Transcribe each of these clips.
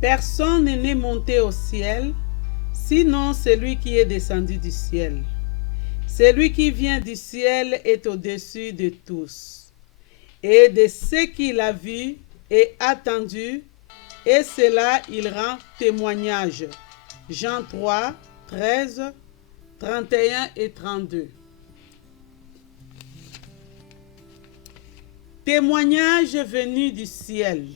Personne n'est monté au ciel, sinon celui qui est descendu du ciel. Celui qui vient du ciel est au-dessus de tous. Et de ce qu'il a vu et attendu, et cela il rend témoignage. Jean 3, 13, 31 et 32. Témoignage venu du ciel.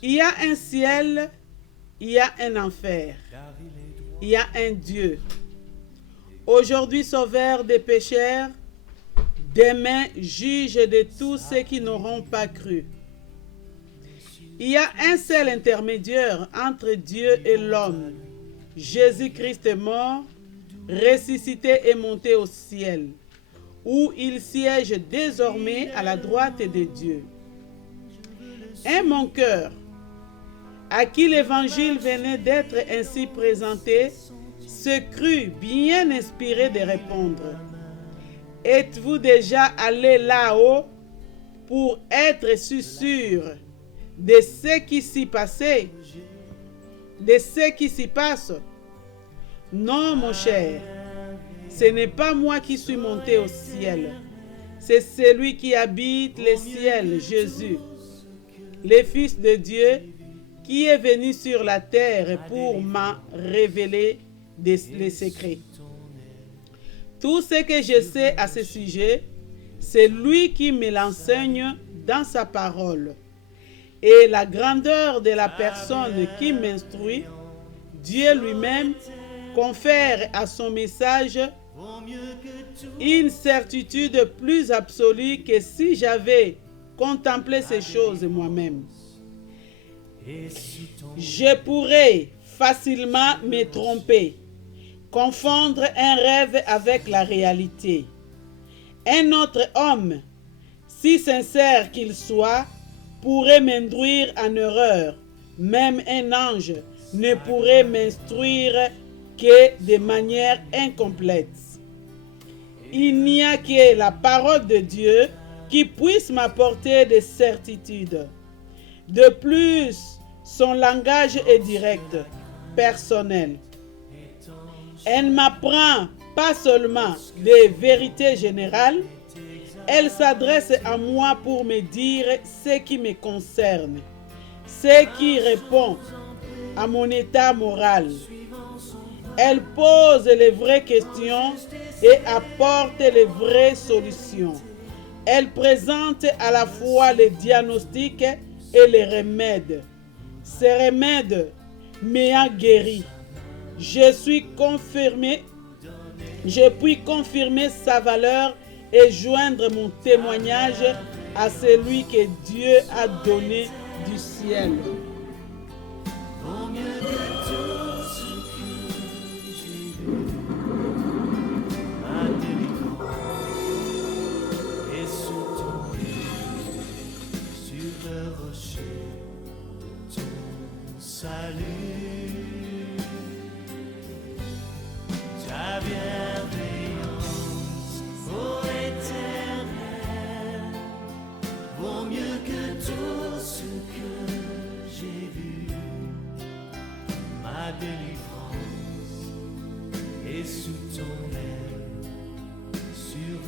Il y a un ciel, il y a un enfer, il y a un Dieu. Aujourd'hui sauveur des pécheurs, demain juge de tous ceux qui n'auront pas cru. Il y a un seul intermédiaire entre Dieu et l'homme, Jésus-Christ mort, ressuscité et monté au ciel, où il siège désormais à la droite de Dieu. Et mon cœur, à qui l'évangile venait d'être ainsi présenté, se crut bien inspiré de répondre: êtes-vous déjà allé là-haut pour être sûr de ce qui s'y passait, de ce qui s'y passe? Non, mon cher, ce n'est pas moi qui suis monté au ciel, c'est celui qui habite les ciels, Jésus, le Fils de Dieu, qui est venu sur la terre pour m'en révéler les secrets. Tout ce que je sais à ce sujet, c'est lui qui me l'enseigne dans sa parole. Et la grandeur de la personne qui m'instruit, Dieu lui-même confère à son message une certitude plus absolue que si j'avais contemplé ces choses moi-même. Je pourrais facilement me tromper, confondre un rêve avec la réalité. Un autre homme, si sincère qu'il soit, pourrait m'induire en erreur. Même un ange ne pourrait m'instruire que de manière incomplète. Il n'y a que la parole de Dieu qui puisse m'apporter des certitudes. De plus, son langage est direct, personnel. Elle m'apprend pas seulement des vérités générales, elle s'adresse à moi pour me dire ce qui me concerne, ce qui répond à mon état moral. Elle pose les vraies questions et apporte les vraies solutions. Elle présente à la fois les diagnostics et les remèdes. Ces remèdes m'ayant guéri, je puis confirmer sa valeur et joindre mon témoignage à celui que Dieu a donné du ciel. Salut, ta bienveillance, ô Éternel, vaut mieux que tout ce que j'ai vu. Ma délivrance est sous ton aile, sur